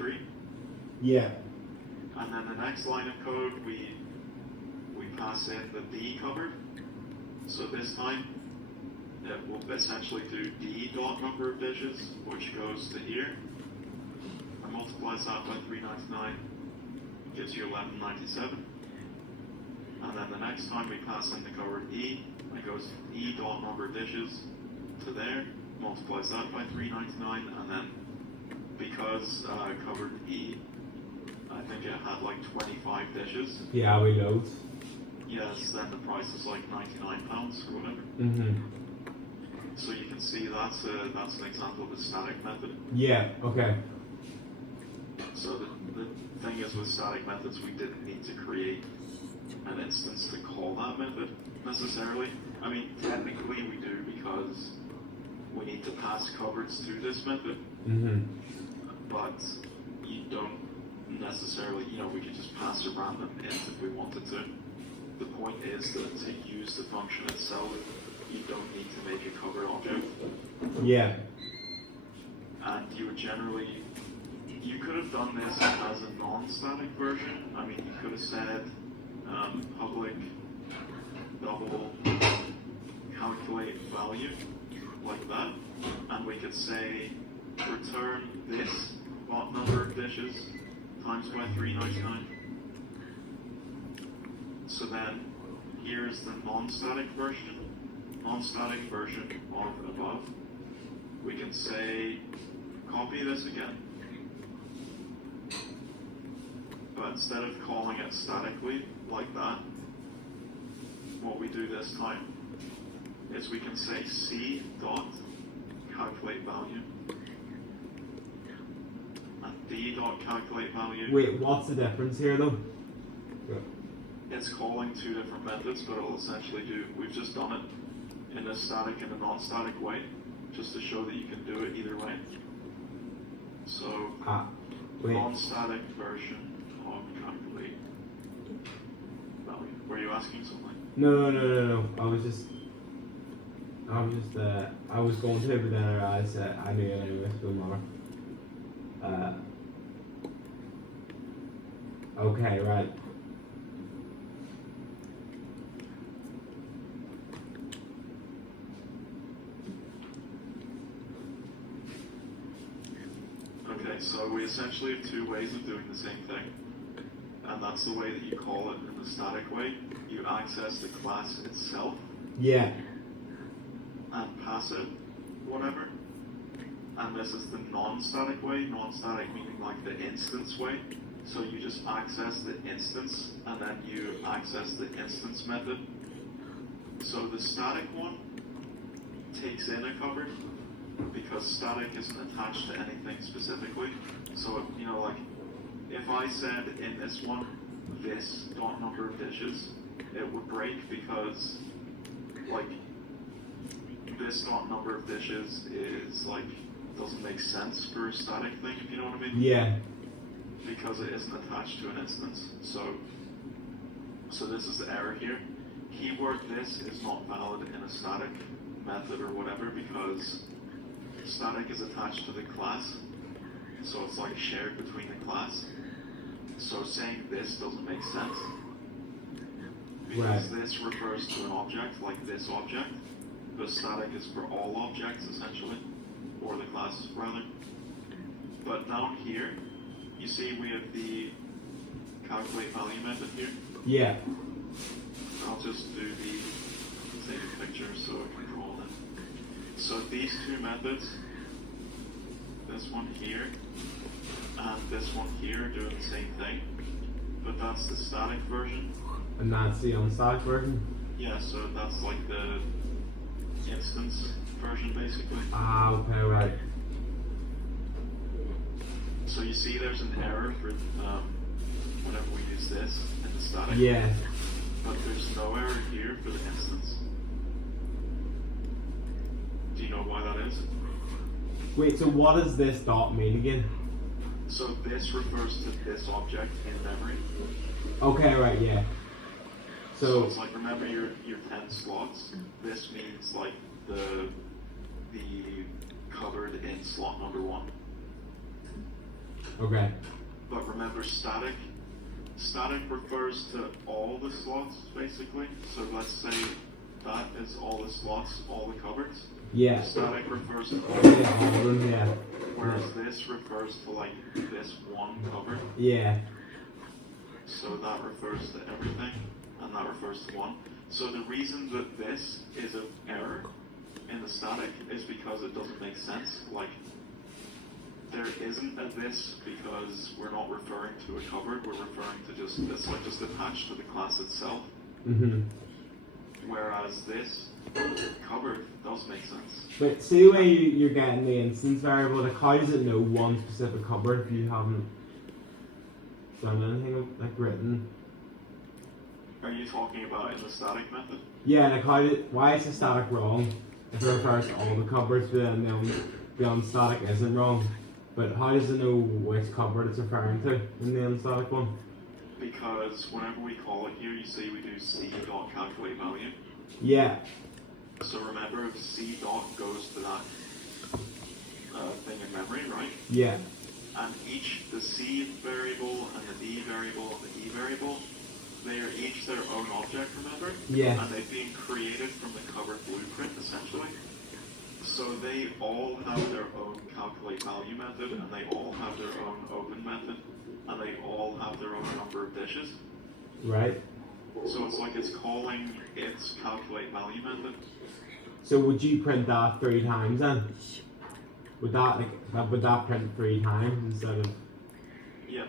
3. Yeah. And then the next line of code, we pass in the D covered. So this time, it will essentially do D dot number of dishes, which goes to here, and multiplies that by 399, gives you 1197. And then the next time we pass in the covered E, it goes E dot number of dishes to there, multiplies that by 399, and then because covered E, I think it had like 25 dishes. Yeah, we loads. Yes, then the price is like £99 or whatever. Mm-hmm. So you can see that's an example of a static method. Yeah, okay. So the thing is with static methods, we didn't need to create an instance to call that method necessarily. I mean, technically we do because we need to pass covereds to this method. Mm-hmm. But you don't necessarily, we could just pass a random int if we wanted to. The point is that to use the function itself, you don't need to make a cover object. Yeah. And you would generally, you could have done this as a non-static version. I mean, you could have said public double calculate value like that, and we could say return this lot number of dishes times by 399. So then here's the non-static version of above. We can say copy this again, but instead of calling it statically like that, what we do this time is we can say C dot calculate value and D dot calculate value. Wait, what's the difference here though? It's calling two different methods, but it'll essentially do, we've just done it in a static and a non-static way, just to show that you can do it either way. So, non-static version of calculate value. Were you asking something? No. I was going to, but then I realized that I knew it anyway, so more. Okay, right. Okay, so we essentially have two ways of doing the same thing, and that's the way that you call it in the static way. You access the class itself. Yeah. And pass it, whatever. And this is the non-static way, non-static meaning like the instance way. So you just access the instance, and then you access the instance method. So the static one takes in a covered, because static isn't attached to anything specifically. So, like, if I said in this one, this dot number of dishes, it would break because, like, this dot number of dishes is, like, doesn't make sense for a static thing, if you know what I mean? Yeah. Because it isn't attached to an instance. So this is the error here. Keyword this is not valid in a static method or whatever, because static is attached to the class, so it's like shared between the class. So saying this doesn't make sense, because this refers to an object, like this object, but static is for all objects essentially, or the classes rather. But down here, you see we have the calculate value method here. Yeah. I'll just do the save a picture so I can draw them. So these two methods, this one here and this one here, are doing the same thing, but that's the static version. And that's the unstatic version? Yeah, so that's like the instance version basically. Ah, okay, right. So you see there's an error for whenever we use this in the static. Yeah. But there's no error here for the instance. Do you know why that is? Wait, so what does this dot mean again? So this refers to this object in memory. Okay, right, yeah. So it's like, remember your 10 slots? This means like the covered in slot number 1. Okay. But remember, static refers to all the slots, basically. So let's say that is all the slots, all the cupboards. Yeah. Static refers to all Yeah, all of them, yeah. whereas this refers to like this one cupboard. Yeah. So that refers to everything, and that refers to one. So the reason that this is an error in the static is because it doesn't make sense. Like, there isn't a this because we're not referring to a cupboard, we're referring to just, it's like just attached to the class itself. Mm-hmm. Whereas this cupboard does make sense. But see the way you're getting the instance variable, like how does it know one specific cupboard if you haven't done anything like written? Are you talking about in the static method? Yeah, like why is the static wrong if it refers to all the cupboards, but then the unstatic isn't wrong? But how does it know which cupboard it's referring to in the unstatic one? Because whenever we call it here, you see we do c dot calculate value. Yeah. So remember, if c dot goes to that thing in memory, right? Yeah. And the c variable and the d variable and the e variable, they are each their own object, remember? Yeah. And they've been created from the cupboard blueprint, essentially. So they all have their own calculate value method, and they all have their own open method, and they all have their own number of dishes. Right. So it's like it's calling its calculate value method. So would you print that 3 times then? Would that print 3 times instead of? Yeah.